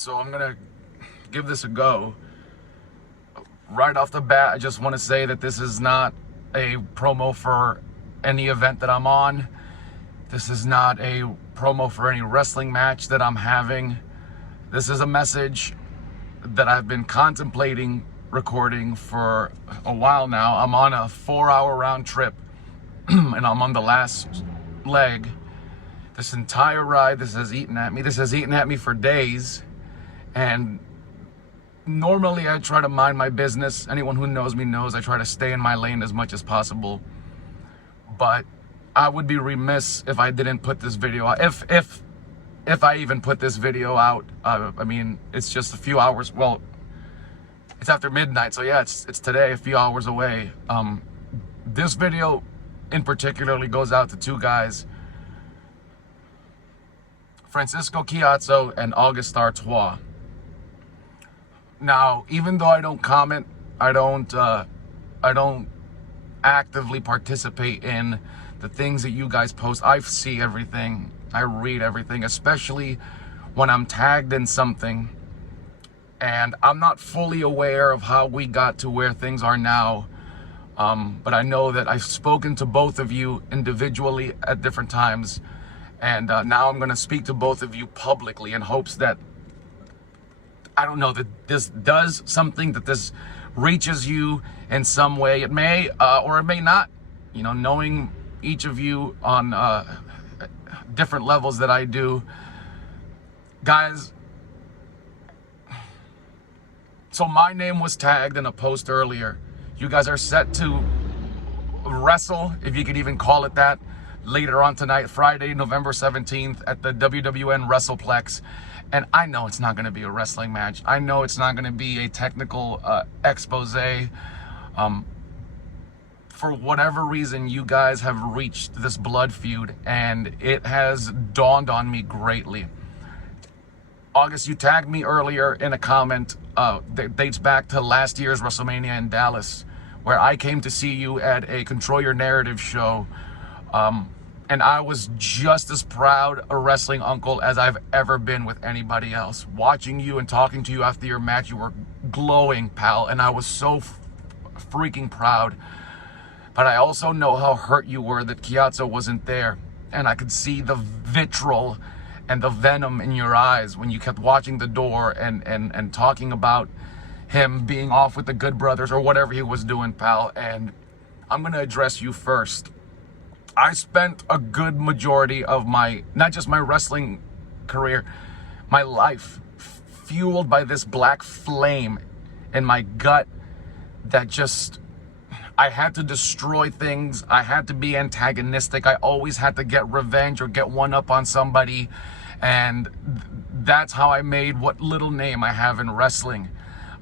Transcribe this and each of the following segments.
so I'm gonna give this a go. Right off the bat, I just want to say that this is not a promo for any event that I'm on. This is not a promo for any wrestling match that I'm having. This is a message that I've been contemplating recording for a while now. I'm on a 4-hour round trip and I'm on the last leg. This entire ride, this has eaten at me. This has eaten at me for days. And normally I try to mind my business. Anyone who knows me knows I try to stay in my lane as much as possible. But I would be remiss if I didn't put this video out. If I even put this video out. I mean, it's just a few hours. Well, it's after midnight, so yeah, it's today, a few hours away. This video in particularly goes out to two guys, Francisco Chiazzo and August Artois. Now, even though I don't comment, I don't actively participate in the things that you guys post. I see everything, I read everything, especially when I'm tagged in something and I'm not fully aware of how we got to where things are now. But I know that I've spoken to both of you individually at different times, and now I'm going to speak to both of you publicly in hopes that, I don't know, that this does something, that this reaches you in some way. It may or it may not. You know, knowing each of you on different levels that I do. Guys, so my name was tagged in a post earlier. You guys are set to wrestle, if you could even call it that, later on tonight, Friday, November 17th at the WWN WrestlePlex. And I know it's not going to be a wrestling match. I know it's not going to be a technical expose. For whatever reason, you guys have reached this blood feud, and it has dawned on me greatly. August, you tagged me earlier in a comment that dates back to last year's WrestleMania in Dallas, where I came to see you at a Control Your Narrative show. And I was just as proud a wrestling uncle as I've ever been with anybody else. Watching you and talking to you after your match, you were glowing, pal, and I was so freaking proud. But I also know how hurt you were that Chiazzo wasn't there. And I could see the vitriol and the venom in your eyes when you kept watching the door and talking about him being off with the Good Brothers or whatever he was doing, pal. And I'm going to address you first. I spent a good majority of my, not just my wrestling career, my life fueled by this black flame in my gut that just, I had to destroy things. I had to be antagonistic. I always had to get revenge or get one up on somebody. And that's how I made what little name I have in wrestling.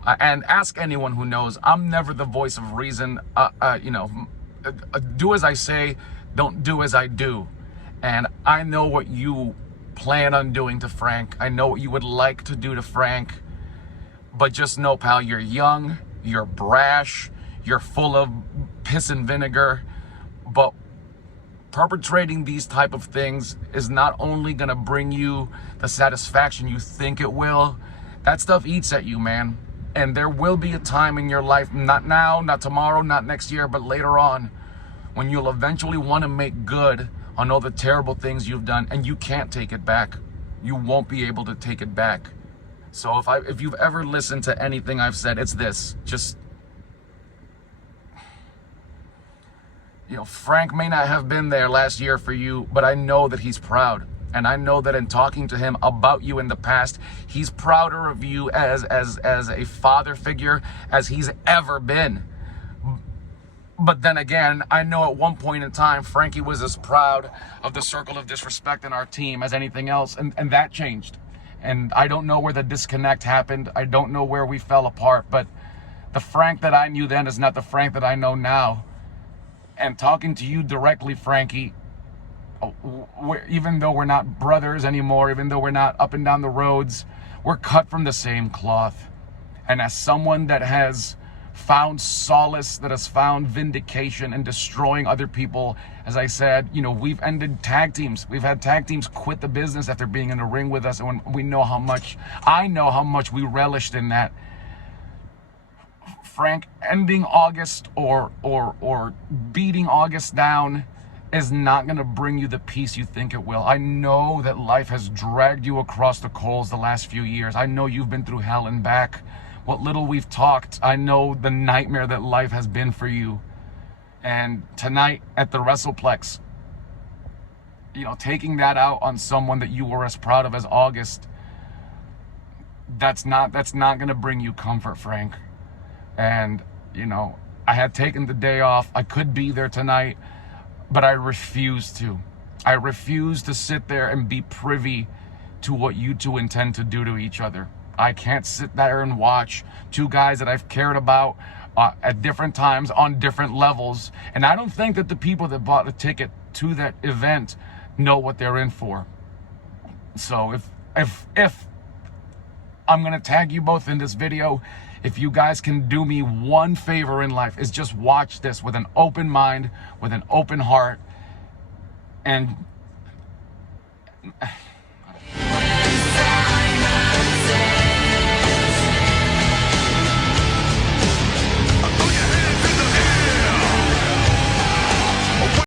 And ask anyone who knows, I'm never the voice of reason. You know, do as I say, don't do as I do. And I know what you plan on doing to Frank. I know what you would like to do to Frank. But just know, pal, you're young, you're brash, you're full of piss and vinegar. But perpetrating these type of things is not only gonna bring you the satisfaction you think it will, that stuff eats at you, man. And there will be a time in your life, not now, not tomorrow, not next year, but later on, when you'll eventually want to make good on all the terrible things you've done, and you can't take it back. You won't be able to take it back. So if you've ever listened to anything I've said, it's this. Just, you know, Frank may not have been there last year for you, but I know that he's proud. And I know that in talking to him about you in the past, he's prouder of you as a father figure as he's ever been. But then again, I know at one point in time, Frankie was as proud of the circle of disrespect in our team as anything else, and that changed. And I don't know where the disconnect happened. I don't know where we fell apart, but the Frank that I knew then is not the Frank that I know now. And talking to you directly, Frankie, even though we're not brothers anymore, even though we're not up and down the roads, we're cut from the same cloth. And as someone that has found solace, that has found vindication in destroying other people. As I said, you know, we've ended tag teams. We've had tag teams quit the business after being in the ring with us, and when we know how much, I know how much we relished in that. Frank, ending August or beating August down is not going to bring you the peace you think it will. I know that life has dragged you across the coals the last few years. I know you've been through hell and back. What little we've talked, I know the nightmare that life has been for you. And tonight at the WrestlePlex, you know, taking that out on someone that you were as proud of as August, that's not going to bring you comfort, Frank. And, you know, I had taken the day off. I could be there tonight, but I refuse to. I refuse to sit there and be privy to what you two intend to do to each other. I can't sit there and watch two guys that I've cared about at different times on different levels. And I don't think that the people that bought a ticket to that event know what they're in for. So if I'm going to tag you both in this video, if you guys can do me one favor in life, is just watch this with an open mind, with an open heart, and